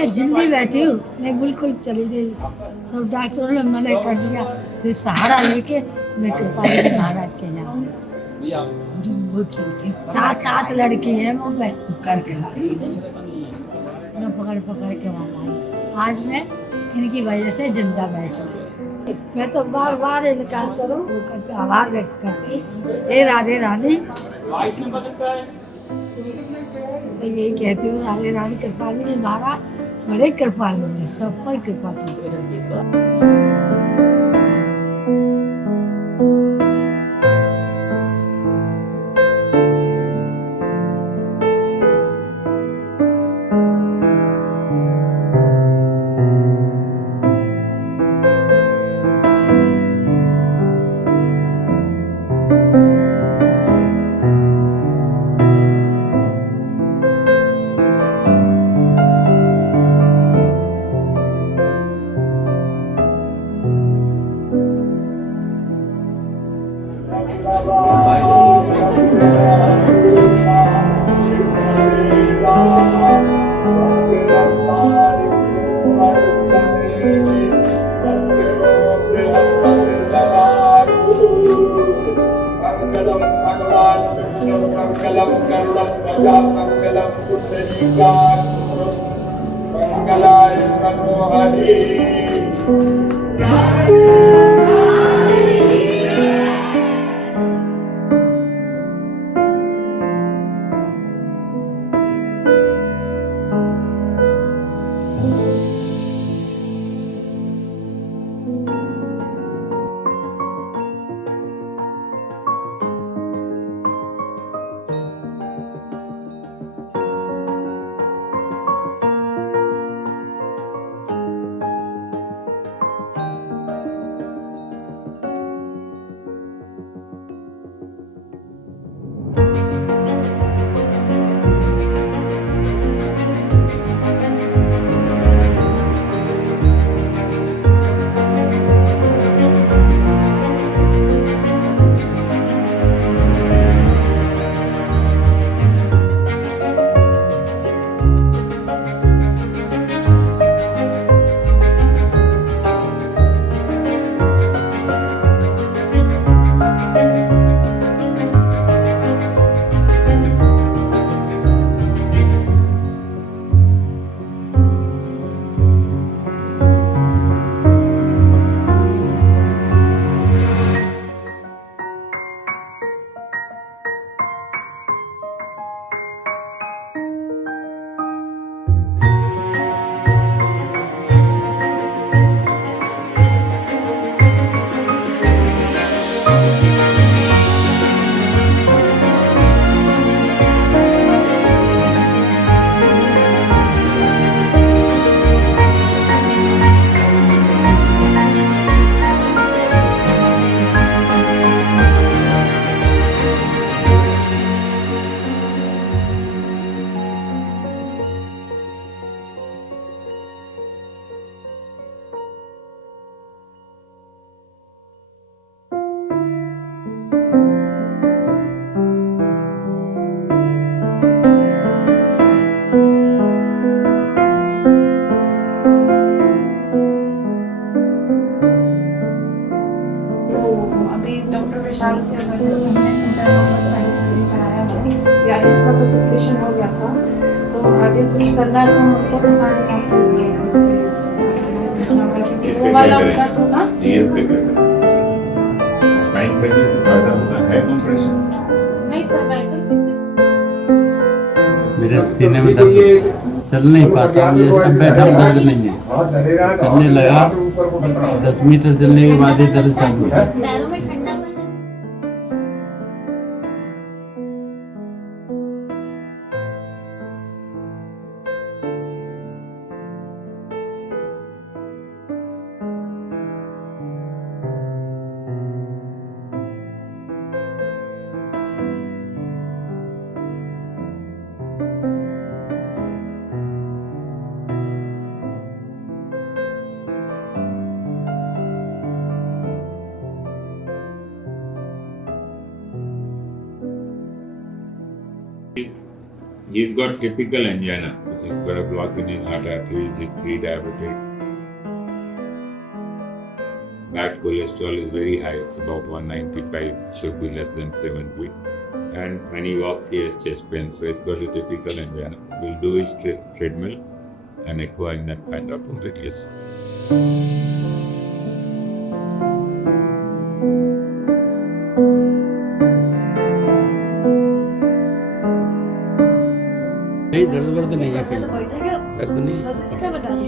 मैं जिंदी बैठी हूँ, मैं बिल्कुल चली गई। सब डॉक्टरों ने मना कर दिया, फिर सहारा लेके मैं कृपाली जी महाराज के यहाँ सात सात लड़की है वो मैं करके मैं पकड़ पकड़ के वहाँ आई। आज मैं इनकी वजह से जिंदा बैठी। मैं तो बार बार इनकार करूँ होकर से आभार व्यक्त करती हूँ। हे राधे रानी, तो यही कहती हूँ राधे रानी कृपाली जी महाराज बड़े कृपालु हैं, सब पर कृपा करते हैं। मंगलाय मनोहरी विशाल से अगर जैसे हमने इंटरनल स्पाइन सर्जरी कराया है या इसका तो फिक्सेशन हो गया था, तो आगे कुछ करना है तो हम उनको दिखाने का वो वाला होगा तो ना स्पाइन सर्जरी से फायदा होता है कंप्रेशन नहीं सर्वाइकल फिक्सेशन। मेरे सीने में दर्द चल नहीं पाता, मुझे अब बैठा दर्द नहीं है, चलने लगा 10 मीटर चलने के बाद ही दर्द चालू हुआ। He's got typical angina. He's got a block in his heart arteries. He's pre-diabetic. Bad cholesterol is very high. It's about 195. Should be less than 70. And when he walks, he has chest pain. So it's got a typical angina. We'll do his treadmill and echo and then find out from radius. नहीं दर्द नहीं है कहीं दर्द नहीं है। क्या बता दें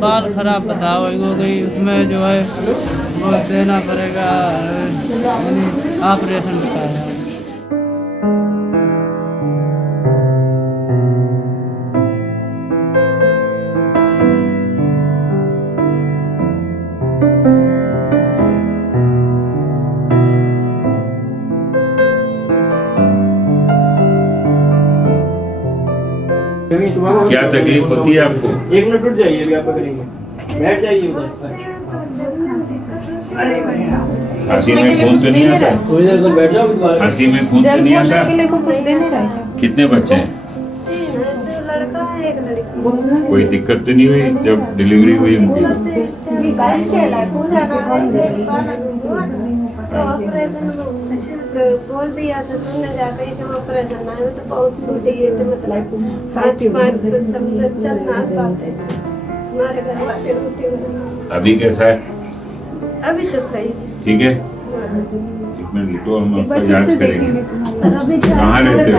बाल खराब बताओ हो गई उसमें जो है वो देना पड़ेगा ऑपरेशन बताया। क्या तकलीफ होती है आपको? एक मिनट उठ जाइए, अभी आपका करेंगे। बैठ जाइए उधर। खांसी में खून तो नहीं आता? थोड़ी देर उधर बैठ जाओ दोबारा। खांसी में खून तो नहीं आता? के लिए को कुछ दे नहीं रहा है। कितने बच्चे हैं? लड़का है एक लड़की। कोई दिक्कत तो नहीं हुई जब डिलीवरी हुई उनकी? बोल दिया था तुमने जाकर कि ऑपरेशन ना हो तो बहुत छोटी है तो मतलब 5 शब्द चल ना पाते थे हमारे घर वाले रोटी। अभी कैसा है? अभी तो सही है। ठीक है, एक मिनट लिखो, हम आपका जांच करेंगे। कहाँ रहते हो?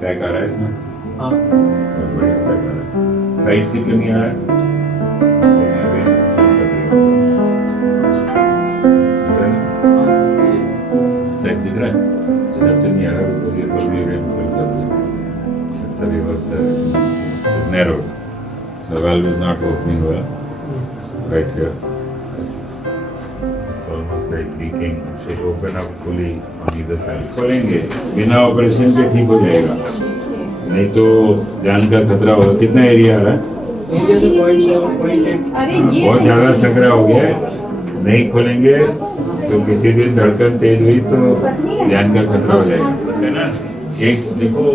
सैक आ रहा है इसमें? हाँ। बहुत बढ़िया सैक आ रहा है। साइड से क्यों नहीं आ रहा है? सैक दिख रहा है? इधर से नहीं आ रहा बिकॉज़ ये बल्बी रेन फिल कर रही है। It's a reverse direction. It's narrow. The valve is not opening well. Right here. It's almost like leaking. It should open up fully on either side. खोलेंगे बिना ऑपरेशन के ठीक हो जाएगा, नहीं तो जान का खतरा होगा। कितना एरिया आ रहा है? बहुत ज़्यादा संकरा हो गया है। नहीं खोलेंगे तो किसी दिन धड़कन तेज हुई तो जान का खतरा हो जाएगा। है ना, एक देखो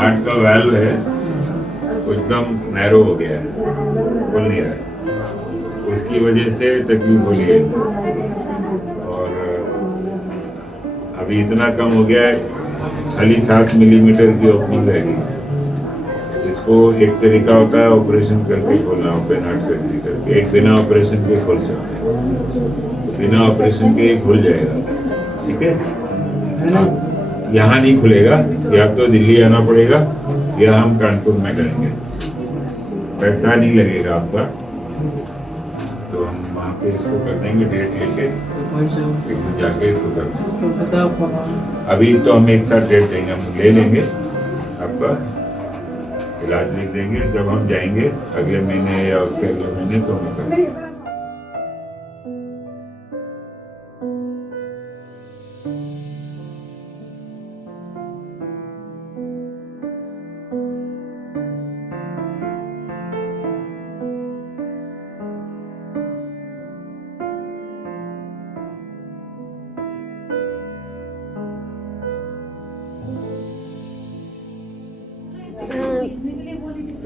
हार्ट का वाल्व है एकदम नैरो हो गया है, खुल नहीं रहा है, उसकी वजह से तकलीफ हो रही है। और अभी इतना कम हो गया है, खाली 7 मिलीमीटर की ओपनिंग रहेगी। इसको एक तरीका होता है ऑपरेशन करके खोलना, ओपन हार्ट सर्जरी करके। एक बिना ऑपरेशन के खोल सकते हैं, बिना ऑपरेशन के खुल जाएगा। ठीक है, यहाँ नहीं खुलेगा, या तो दिल्ली आना पड़ेगा या हम कानपुर में करेंगे। पैसा नहीं लगेगा आपका, तो हम वहाँ पे इसको कर देंगे, डेट लेके जाके इसको कर देंगे। अभी तो हम एक साथ डेट देंगे, हम ले लेंगे आपका इलाज लिख देंगे। जब हम जाएंगे अगले महीने या उसके अगले महीने तो हम कर देंगे।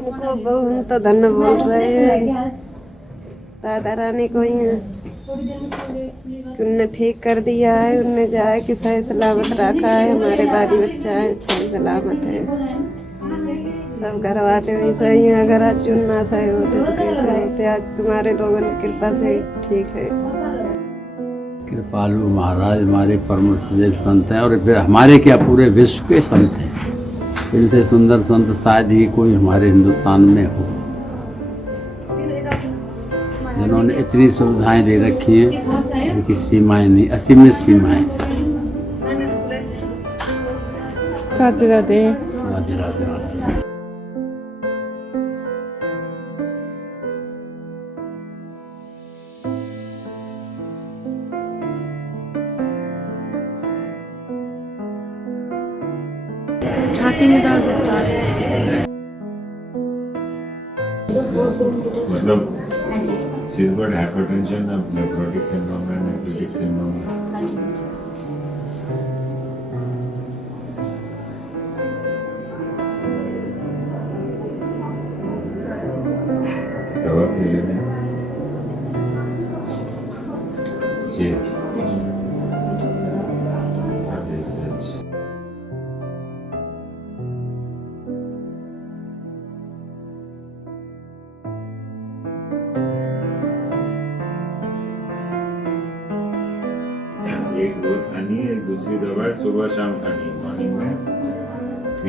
उनको बहुत तो धन्य बोल रहे हैं दादा रानी को, उनने ठीक कर दिया है, उनने जाए कि सही सलामत रखा है। हमारे बाली बच्चा है सही सलामत है, सब घर वाले भी सही हैं। अगर आज चुनना सही होते तो कैसे होते, आज तुम्हारे लोगों की कृपा से ठीक है। कृपालु महाराज हमारे परम संत हैं और हमारे क्या पूरे विश्व के संत हैं। इनसे सुंदर संत शायद ही कोई हमारे हिंदुस्तान में हो, जिन्होंने इतनी सुविधाएं दे रखी हैं जिनकी सीमाएं नहीं, असीमित सीमाएं। राधे राधे। राधे राधे राधे। छाती में दर्द होता है। मतलब she's got hypertension, nephrotic syndrome and nephrotic syndrome. दवा ले लेना ये एक रोज खानी है, एक दूसरी दवा सुबह शाम खानी है मॉर्निंग में।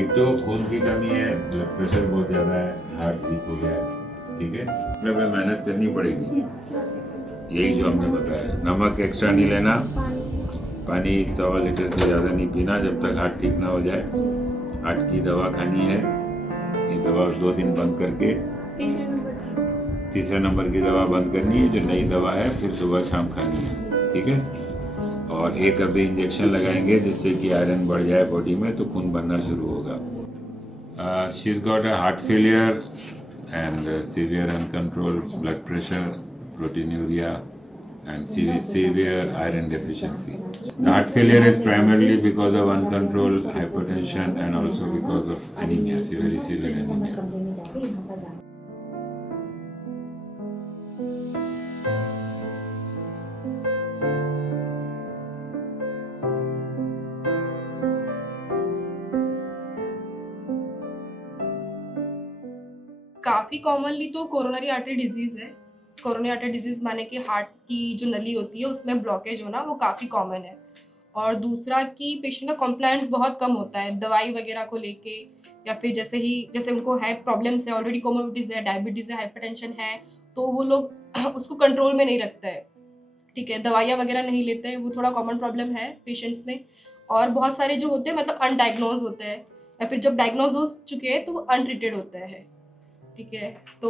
एक तो खून की कमी है, ब्लड प्रेशर बहुत ज़्यादा है, हार्ट वीक हो गया है, ठीक है। मतलब मेहनत करनी पड़ेगी, यही जो हमने बताया। नमक एक्स्ट्रा नहीं लेना, पानी 1.25 लीटर से ज़्यादा नहीं पीना जब तक हार्ट ठीक ना हो जाए। हार्ट की दवा खानी है, ये दवा 2 दिन बंद करके तीसरे नंबर की दवा बंद करनी है, जो नई दवा है, फिर सुबह शाम खानी है, ठीक है। और एक अभी इंजेक्शन लगाएंगे जिससे कि आयरन बढ़ जाए बॉडी में, तो खून बनना शुरू होगा। She is got a heart failure and severe uncontrolled blood pressure, proteinuria and severe iron deficiency. The heart failure is primarily because of uncontrolled hypertension and also because of anemia, very severe anemia. काफ़ी कॉमनली तो coronary artery disease है। Coronary artery disease माने कि हार्ट की जो नली होती है उसमें ब्लॉकेज होना, वो काफ़ी कॉमन है। और दूसरा कि पेशेंट का कॉम्प्लायंस बहुत कम होता है दवाई वगैरह को लेके, या फिर जैसे उनको है प्रॉब्लम्स है, ऑलरेडी कोमोर्बिडिटीज़ है, डायबिटीज़ है, हाइपरटेंशन है, तो वो लोग उसको कंट्रोल में नहीं रखते हैं, ठीक है, दवाइयाँ वगैरह नहीं लेते हैं। वो थोड़ा कॉमन प्रॉब्लम है पेशेंट्स में। और बहुत सारे जो होते हैं मतलब अनडायग्नोज होते हैं, या फिर जब डायग्नोज हो चुके हैं तो वो अनट्रीटेड होते हैं, ठीक है। तो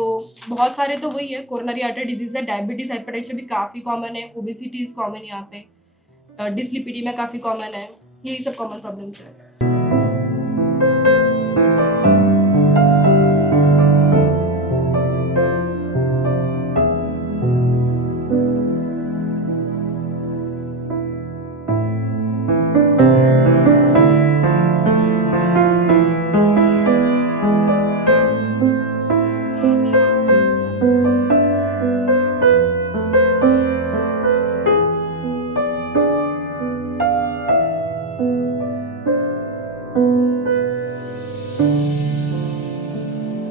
बहुत सारे तो वही है, कोरोनरी आर्टरी डिजीज़ है, डायबिटीज़, हाइपरटेंशन भी काफ़ी कॉमन है, ओबेसिटी इज़ कॉमन यहाँ पे, डिस्लिपिडीमिया काफ़ी कॉमन है, यही सब कॉमन प्रॉब्लम्स है।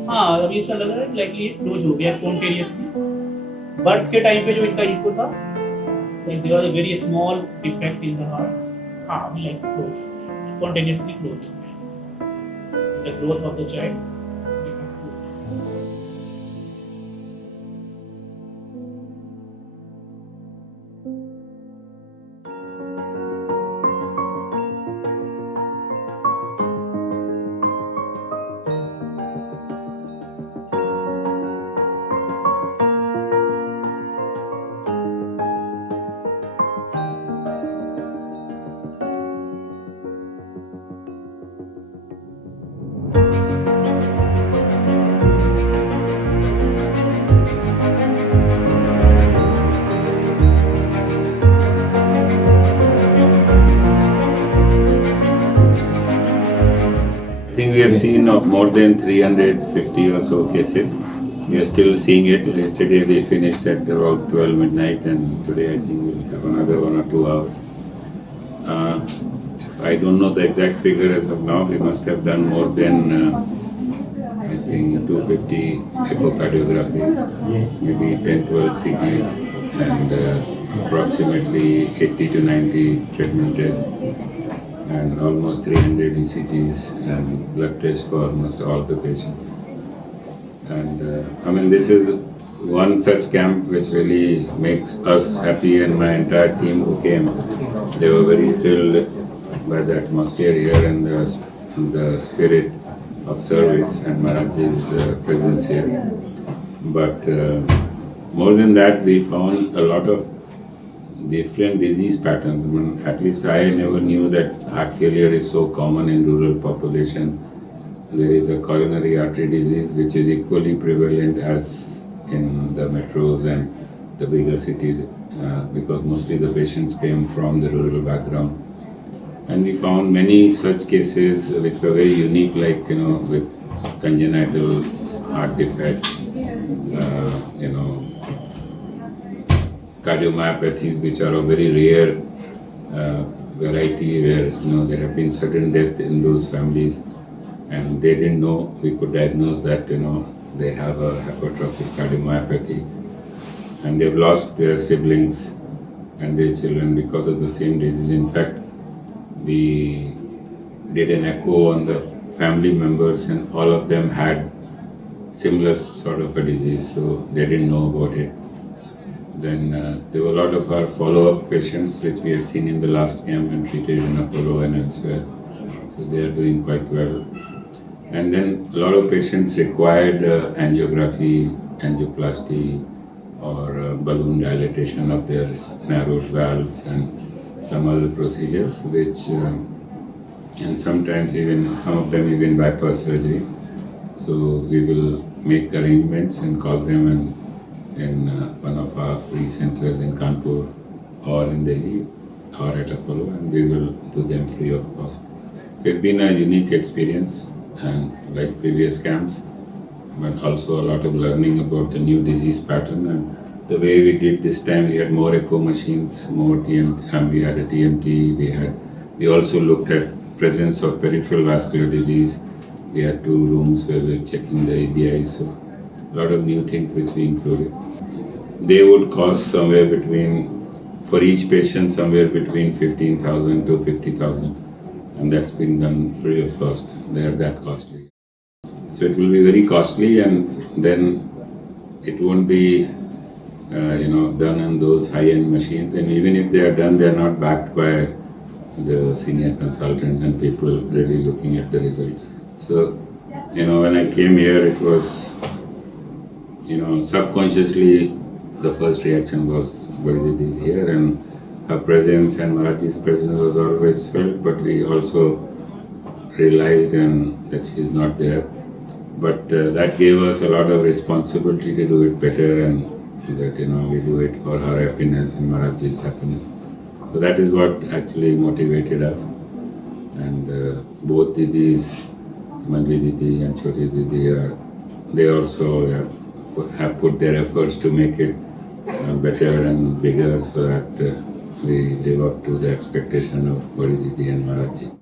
हाँ, अभी ऐसा लग रहा है लाइकली क्लोज हो गया स्पॉन्टेनियसली। बर्थ के टाइम पे जो इनका इको था, like there was a very small defect in the heart. हाँ, अभी लाइक क्लोज, स्पॉन्टेनियसली क्लोज हो गया। The growth of the child. I think we have seen of more than 350 or so cases. We are still seeing it. Yesterday we finished at about 12 midnight, and today I think we'll have another 1 or 2 hours. I don't know the exact figure as of now. We must have done more than I think 250 echocardiographies, maybe 10-12 CTs, and approximately 80 to 90 treatment tests. and almost 300 ECGs and blood tests for almost all the patients. And I mean, this is one such camp which really makes us happy, and my entire team who came, they were very thrilled by the atmosphere here and the spirit of service and Maharajji's presence here. But more than that, we found a lot of different disease patterns. I mean, at least I never knew that heart failure is so common in rural population. There is a coronary artery disease which is equally prevalent as in the metros and the bigger cities because mostly the patients came from the rural background. And we found many such cases which were very unique, like, you know, with congenital heart defects, you know, cardiomyopathies, which are a very rare variety where, you know, there have been sudden death in those families and they didn't know. We could diagnose that, you know, they have a hypertrophic cardiomyopathy and they've lost their siblings and their children because of the same disease. In fact, we did an echo on the family members and all of them had similar sort of a disease, so they didn't know about it. Then there were a lot of our follow-up patients which we had seen in the last camp and treated in Apollo and elsewhere. So they are doing quite well. And then a lot of patients required angiography, angioplasty, or balloon dilatation of their narrow valves and some other procedures, which and sometimes even some of them even bypass surgeries. So we will make arrangements and call them in one of our free centers in Kanpur or in Delhi or at Apollo, and we will do them free of cost. So it's been a unique experience, and like previous camps, but also a lot of learning about the new disease pattern. And the way we did this time, we had more echo machines, more TMT, we had a TMT, we also looked at presence of peripheral vascular disease. We had 2 rooms where we were checking the ABI, so a lot of new things which we included. They would cost somewhere between, for each patient, somewhere between 15,000 to 50,000, and that's been done free of cost. They are that costly. So it will be very costly, and then it won't be you know, done on those high-end machines, and even if they are done, they are not backed by the senior consultants and people really looking at the results. So, you know, when I came here, it was, you know, subconsciously the first reaction was, Vaididi is here, and her presence and Maharajji's presence was always felt, but we also realized that she is not there. But that gave us a lot of responsibility to do it better, and that, you know, we do it for her happiness and Maharajji's happiness. So that is what actually motivated us. And both Didis, Manjli Didi and Choti Didi, they also have put their efforts to make it better and bigger so that we live up to the expectation of Badi Didi and Maharajji.